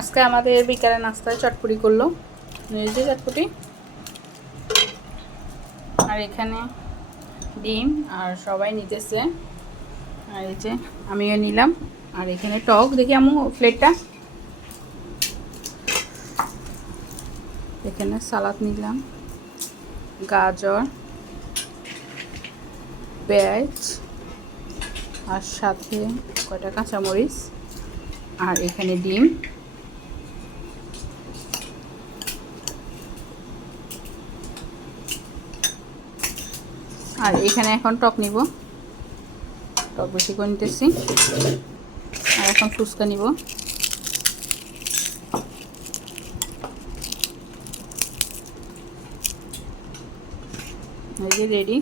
আজকে আমাদের বিকালে নাস্তায় চটপটি করলো, এই যে চটপটি। আর এখানে ডিম আর সবাই নিতেছে, আর এই যে আমিও নিলাম। আর এখানে টক, দেখি আমু প্লেটটা। এখানে সালাদ নিলাম, গাজর, পেঁয়াজ আর সাথে কয়টা কাঁচামরিচ, আর এখানে ডিম। আর এখানে এখন টক নিব, টক বেশি করে নিতেছি। আর এখন ফুচকা নিব। এই যে রেডি।